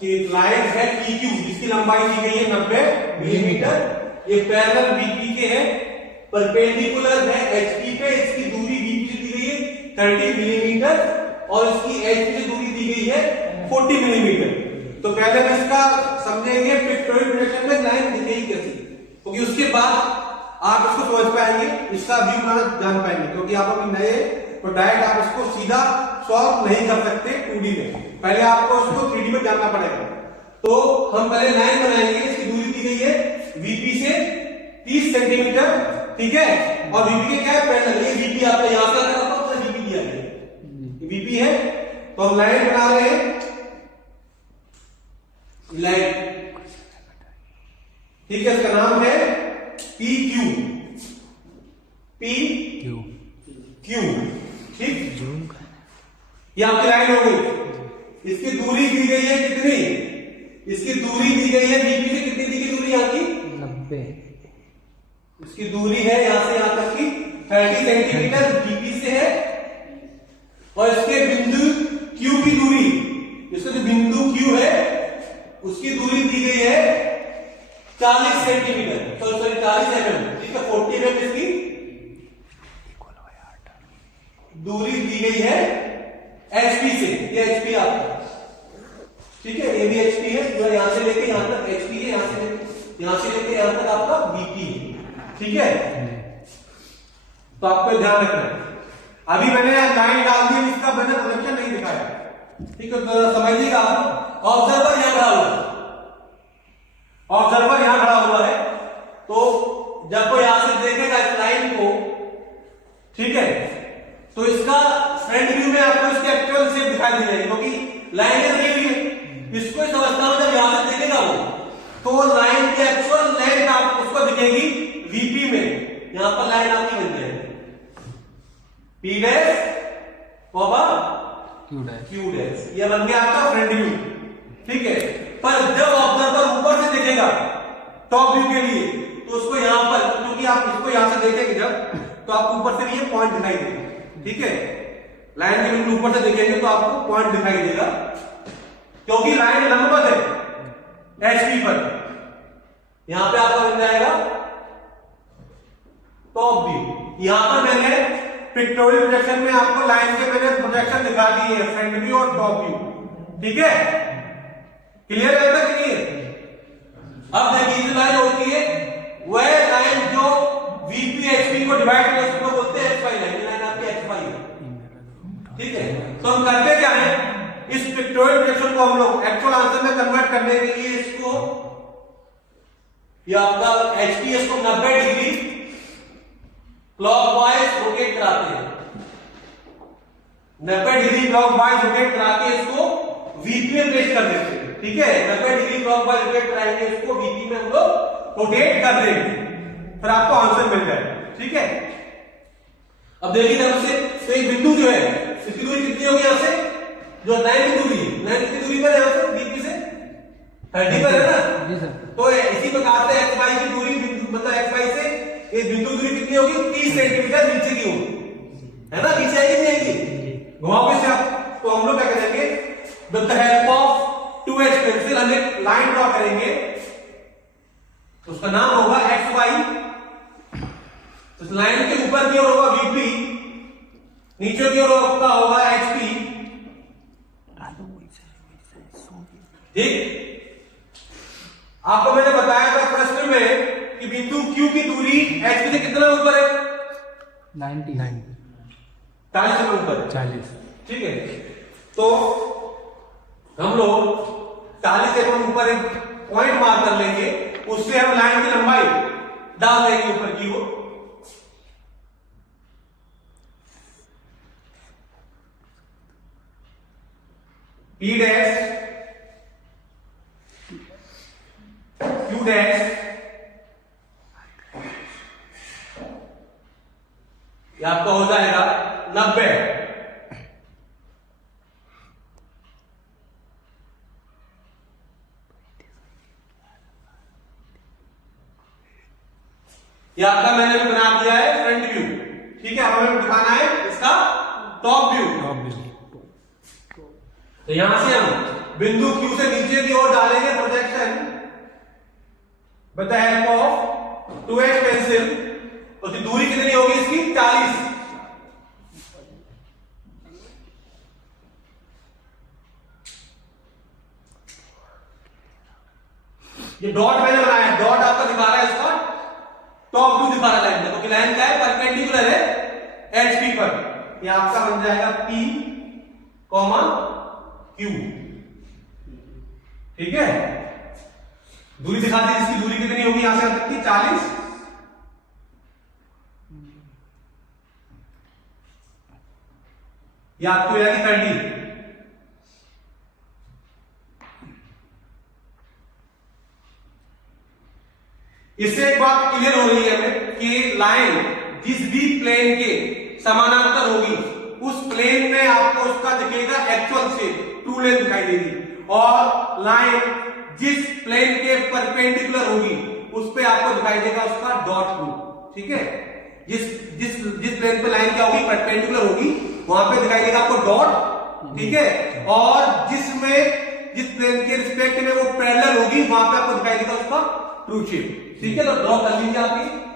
कि लाइन है PQ जिसकी लंबाई दी गई है 90 मिलीमीटर, ये पैरेलल VP के है, परपेंडिकुलर है HP पे, इसकी दूरी VP से दी गई है 30 मिलीमीटर और इसकी HP से दूरी दी गई है 40 मिलीमीटर। तो पहले हम इसका समझेंगे पिक्टोरियल प्रोजेक्शन में लाइन दिखेगी कैसी, क्योंकि उसके बाद आप इसको समझ पाएंगे, इसका व्यू बनाना जान पाएंगे, क्योंकि आप अभी नए तो डायरेक्ट आप इसको सीधा सॉल्व नहीं कर सकते 2D में, पहले आपको इसको 3D में जानना पड़ेगा। तो हम पहले लाइन बनाएंगे, इसकी दूरी दी गई है VP से 30 सेंटीमीटर, ठीक है, और VP के क्या है पैरेलल, ये VP आपका यहां से आता है, तो VP दिया है, VP है। तो हम लाइन बना रहे हैं, लाइन, ठीक है, इसका नाम है PQ, PQ, ठीक, ये आपकी लाइन हो गई। इसकी दूरी दी गई है कितनी, इसकी दूरी दी गई है VP से कितनी दी गई दूरी यहाँ की 90, इसकी दूरी है यहां से यहां तक की 30 सेंटीमीटर VP से है, और इसके बिंदु Q की दूरी, इसका जो बिंदु Q है उसकी दूरी दी गई है 40 सेंटीमीटर, सॉरी 40 mm, ठीक है, 40 mm इसकी दूरी दी गई है HP से, ये HP आपका, ठीक है, ये भी HP है, जो यहां से लेके यहां तक HP है, यहां से लेके यहां तक आपका VP है, ठीक है। तो आपको ध्यान रखना है, अभी मैंने लाइन डाल दी, इसका मैंने प्रोजेक्शन नहीं दिखाया, ठीक है, तो समझिएगा आप। ऑब्जर्वर यहां खड़ा हुआ है, ऑब्जर्वर यहां खड़ा हुआ है, तो जब कोई यहां से देखेगा इस लाइन को, ठीक है, तो इसका फ्रंट व्यू में आपको इसके एक्चुअल शेप दिखाई दे जाएगी, क्योंकि लाइन दी हुई है, इसको इस अवस्था में जब यहां से देखेगा वो, तो लाइन की एक्चुअल लेंथ आप उसको दिखेगी VP में, यहां पर लाइन आपकी बन जाएगी P डैश Q डैश, ये बन गया आपका फ्रंट व्यू, ठीक है। पर जब ऑब्जर्वर ऊपर से देखेगा टॉप व्यू के लिए, तो उसको यहां पर, क्योंकि आप इसको यहां से देखेंगे जब, तो आपको ऊपर से ये पॉइंट दिखाई देगा, ठीक है, लाइन के बिल्कुल ऊपर से देखेंगे तो आपको पॉइंट दिखाई देगा, क्योंकि लाइन लंबवत है HP पर, यहां पे आपका बन जाएगा टॉप व्यू। यहां पर मैंने पिक्टोरियल प्रोजेक्शन में आपको लाइन के मैंने प्रोजेक्शन दिखा दी है, फ्रंट व्यू और टॉप व्यू, ठीक है, क्लियर है तक नहीं है। अब देखिए जो लाइन होती है वह लाइन जो VP HP को डिवाइड करके उसको बोलते हैं XY लाइन, लाइन आपकी XY है, ठीक है। तो हम करते क्या है, इस पिक्टोरियल प्रोजेक्शन को हम लोग एक्चुअल आंसर में कन्वर्ट करने के लिए इसको, ये आपका HP को 90 डिग्री क्लॉकवाइज रोटेट कराते हैं, 90 डिग्री क्लॉकवाइज रोटेट करा के इसको VP में प्लेस कर देते हैं, ठीक है, 90 डिग्री क्लॉकवाइज रोटेट कराएंगे इसको VP में हम लोग रोटेट कर देंगे, फिर आपको आंसर मिल जाएगा, ठीक है। अब देखिए तरफ से, तो एक बिंदु जो है इसकी दूरी कितनी होगी यहां से, जो लाइन की दूरी, लाइन की दूरी पर यहां से VP से 30 पर है ना जी सर। तो इसी प्रकार से XY की दूरी, मतलब XY से ये बिंदु दूरी कितनी होगी 30 सेंटीमीटर नीचे की होगी, है ना, नीचे आएगी नहीं आएगी, घुमाओगे से आप। तो हम लोग क्या करेंगे, with the help of 2H pencil हम एक लाइन ड्रॉ करेंगे, उसका नाम होगा XY, तो लाइन के ऊपर की ओर होगा VP, नीचे की ओर आपका होगा HP, ठीक। आपको मैंने बताया था प्रश्न में कि बिंदु Q की दूरी HP से कितना ऊपर है, 90, 40 से ऊपर, 40, ठीक है। तो हम लोग 40 से ऊपर एक पॉइंट मार्क कर लेंगे, उससे हम लाइन की लंबाई डाल देंगे ऊपर की ओर, P डैश Q डैश, ये आपका हो जाएगा 90, ये आपका मैंने भी बना दिया है फ्रंट व्यू, ठीक है। अब हमें दिखाना है इसका टॉप व्यू। तो यहां से हम बिंदु Q से नीचे की ओर डालेंगे projection with the help of 2H pencil, तो उसकी दूरी कितनी होगी इसकी 40। ये डॉट मैंने बनाया है, डॉट आपका दिखा रहा है इसका टॉप व्यू दिखा रहा है लाइन का, क्योंकि लाइन क्या है परपेंडिकुलर है HP पर। ये आपका बन जाएगा P, Q, ठीक है। दूरी दिखा दी, इसकी दूरी कितनी होगी यहां से यहां तक की 40। ये आपको यानी 30। इससे एक बात क्लियर हो रही है हमें कि लाइन जिस भी प्लेन के समानांतर होगी उस प्लेन में आपको उसका दिखेगा एक्चुअल शेप, ट्रू लेंथ दिखाई देगी, और लाइन जिस प्लेन के परपेंडिकुलर होगी उस पे आपको दिखाई देगा उसका डॉट व्यू, ठीक है। जिस जिस जिस प्लेन पे लाइन क्या होगी परपेंडिकुलर होगी वहां पे दिखाई देगा आपको डॉट, ठीक है, और जिस प्लेन के रिस्पेक्ट में वो पैरेलल होगी वहां पे आपको दिखाई देगा उसका ट्रू शेप, ठीक है। तो ड्रॉ कर लीजिए आप ये।